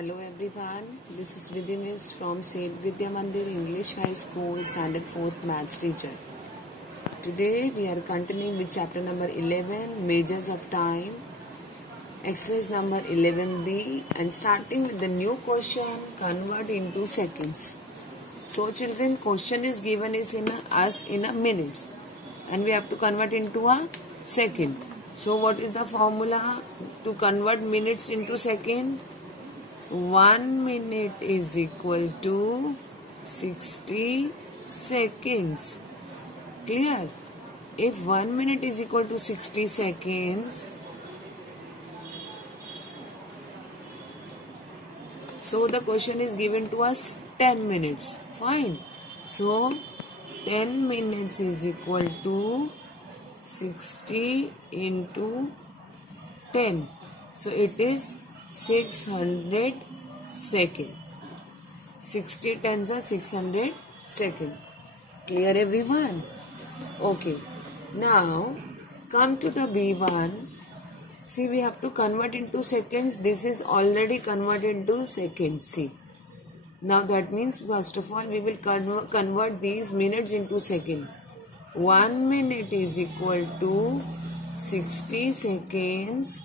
Hello everyone, this is Vidhi Miss from Saint Vidya Mandir English High School, Standard 4th Maths teacher. Today we are continuing with chapter number 11, Measures of Time, exercise number 11B, and starting with the new question, convert into seconds. So children, question is given is in a minutes and we have to convert into a second. So what is the formula to convert minutes into second? 1 minute is equal to 60 seconds. Clear? If 1 minute is equal to 60 seconds, so the question is given to us 10 minutes. Fine. So 10 minutes is equal to 60 into 10. So it is 600 seconds. 60 tens are 600 seconds. Clear everyone? Okay. Now come to the B1. See, we have to convert into seconds. This is already converted into seconds. See. Now that means first of all we will convert these minutes into seconds. 1 minute is equal to 60 seconds.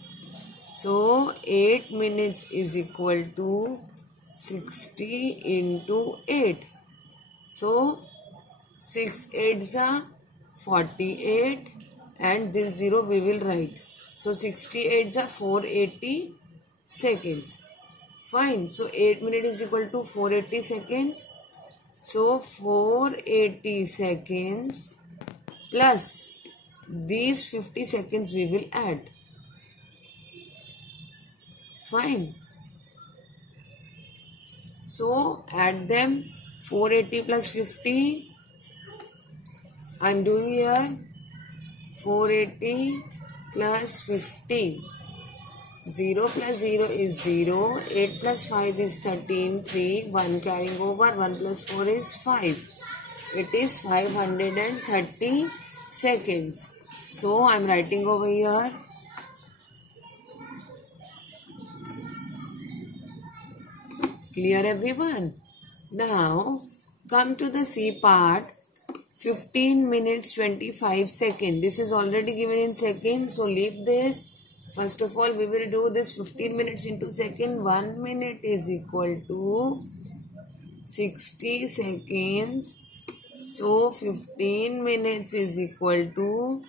So 8 minutes is equal to 60 into 8. So 6 8s are 48 and this 0 we will write. So 68s are 480 seconds. Fine. So 8 minutes is equal to 480 seconds. So 480 seconds plus these 50 seconds we will add. Fine. So add them. 480 plus 50. I am doing here 480 plus 50. 0 plus 0 is 0. 8 plus 5 is 13. 3. 1 carrying over. 1 plus 4 is 5. It is 530 seconds. So I am writing over here. Clear everyone? Now come to the C part. 15 minutes 25 seconds. This is already given in seconds. So leave this. First of all we will do this 15 minutes into second. 1 minute is equal to 60 seconds. So 15 minutes is equal to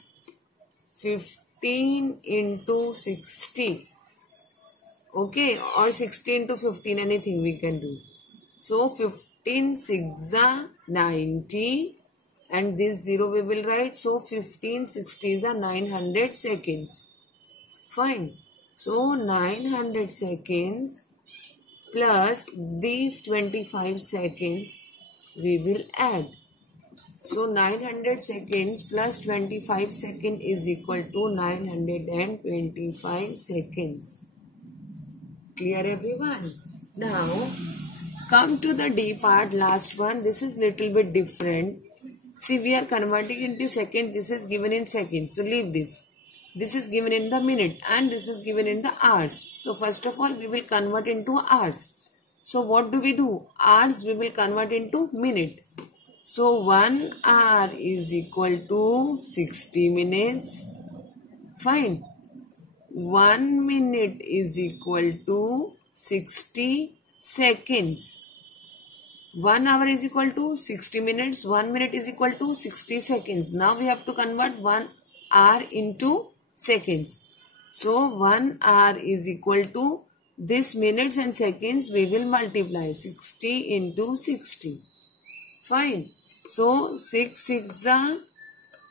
15 into 60. Okay, or 60 into 15, anything we can do. So 15 6s are 90 and this 0 we will write. So 15 60s are 900 seconds. Fine. So 900 seconds plus these 25 seconds we will add. So 900 seconds plus 25 seconds is equal to 925 seconds. Clear everyone? Now come to the D part, last one. This is little bit different. See, we are converting into second. This is given in seconds. So leave this. This is given in the minute and this is given in the hours. So first of all we will convert into hours. So what do we do? Hours we will convert into minute. So 1 hour is equal to 60 minutes. Fine. 1 minute is equal to 60 seconds. 1 hour is equal to 60 minutes. 1 minute is equal to 60 seconds. Now we have to convert 1 hour into seconds. So 1 hour is equal to this minutes and seconds we will multiply. 60 into 60. Fine. So 6 6 are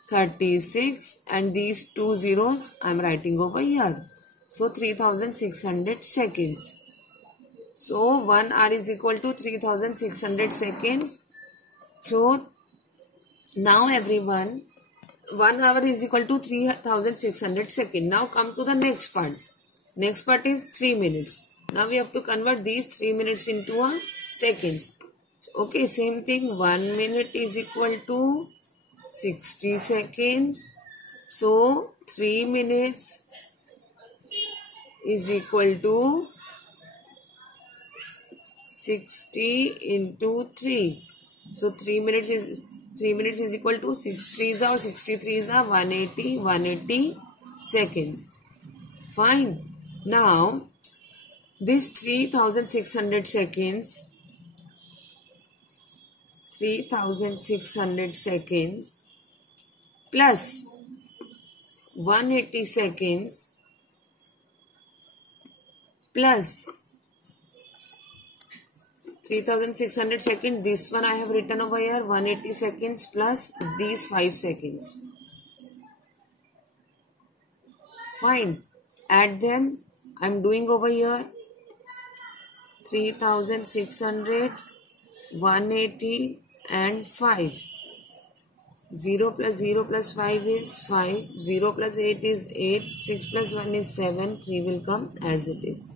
36 and these 2 zeros I am writing over here. So 3600 seconds. So 1 hour is equal to 3600 seconds. So now everyone, 1 hour is equal to 3600 seconds. Now come to the next part. Next part is 3 minutes. Now we have to convert these 3 minutes into a seconds. Okay, same thing. 1 minute is equal to 60 seconds. So 3 minutes is equal to 60 into 3. So 3 minutes is equal to 6 3s or 63s are 180 seconds. Fine. Now this 3600 seconds plus 180 seconds plus 3600 seconds. This one I have written over here, 180 seconds plus these 5 seconds. Fine. Add them. I am doing over here 3600, 180 and 5. 0 plus 0 plus 5 is 5. 0 plus 8 is 8. 6 plus 1 is 7. 3 will come as it is.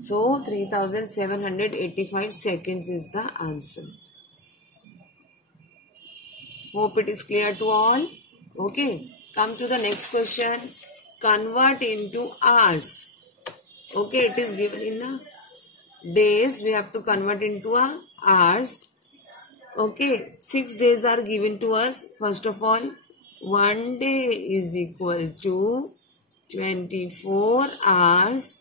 So 3785 seconds is the answer. Hope it is clear to all. Okay. Come to the next question. Convert into hours. Okay. It is given in days. We have to convert into hours. Okay. 6 days are given to us. First of all, 1 day is equal to 24 hours.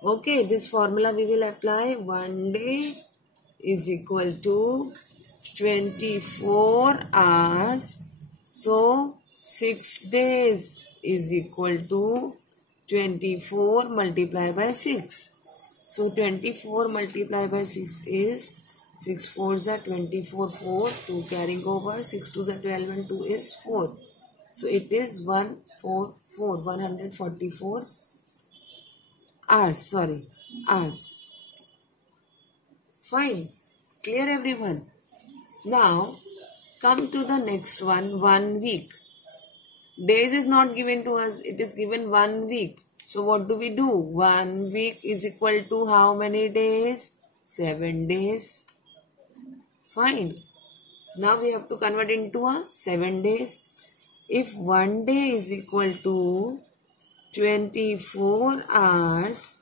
Okay, this formula we will apply. 1 day is equal to 24 hours. So 6 days is equal to 24 multiplied by 6. So 24 multiplied by 6 is 6 4s are 24, 4, 2 carrying over, 6 2s are 12 and 2 is 4. So it is 144 hours. Fine. Clear everyone? Now come to the next one. 1 week. Days is not given to us. It is given 1 week. So what do we do? 1 week is equal to how many days? 7 days. Fine. Now we have to convert into 7 days. If 1 day is equal to 24 hours,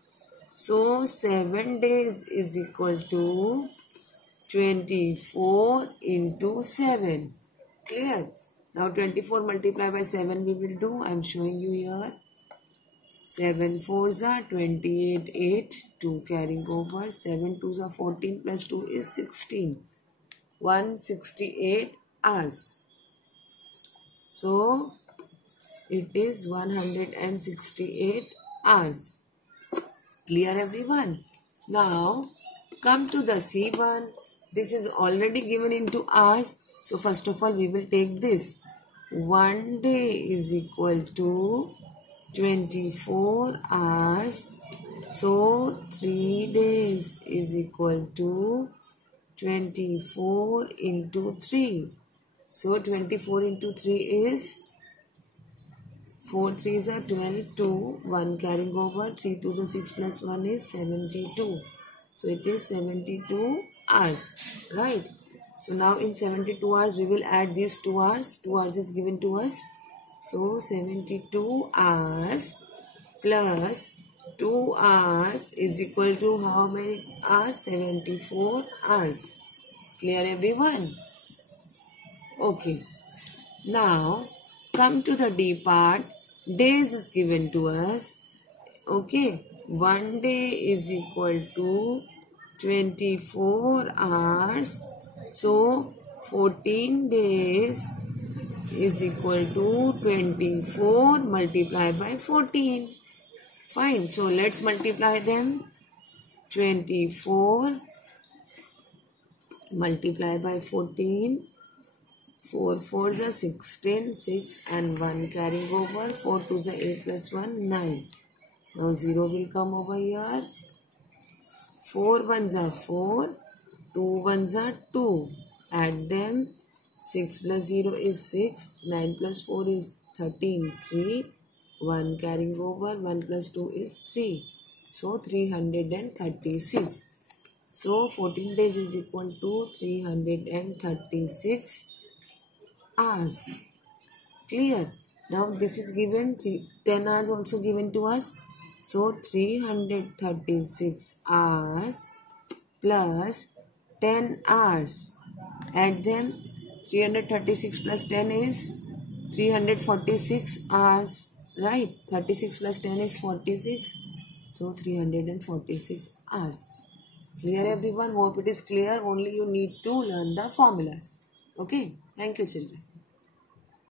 so 7 days is equal to 24 into 7. Clear? Now 24 multiplied by 7 we will do. I am showing you here. 7 4s are 28, 8, 2 carrying over, 7 2s are 14 plus 2 is 16. 168 hours. So it is 168 hours. Clear everyone? Now come to the C1. This is already given into hours. So first of all we will take this. 1 day is equal to 24 hours. So 3 days is equal to 24 into 3. So 24 into 3 is 4 3s are 12, 2, 1 carrying over, 3 2s are 6 plus 1 is 72. So it is 72 hours, right? So now in 72 hours we will add these 2 hours. 2 hours is given to us. So 72 hours plus 2 hours is equal to how many hours? 74 hours. Clear everyone? Okay. Now come to the D part. Days is given to us. Okay. 1 day is equal to 24 hours. So 14 days is equal to 24 multiplied by 14. Fine. So let's multiply them. 24 multiplied by 14. 4 4s are 16, 6 and 1 carrying over. 4 2s are 8 plus 1, 9. Now 0 will come over here. 4 1s are 4. 2 1s are 2. Add them. 6 plus 0 is 6. 9 plus 4 is 13. 3. 1 carrying over. 1 plus 2 is 3. So 336. So 14 days is equal to 336 hours. Clear? Now this is given. 10 hours also given to us. So 336 hours plus 10 hours. Add them. 336 plus 10 is 346 hours. Right? 36 plus 10 is 46. So 346 hours. Clear everyone? Hope it is clear. Only you need to learn the formulas. Okay? Thank you children.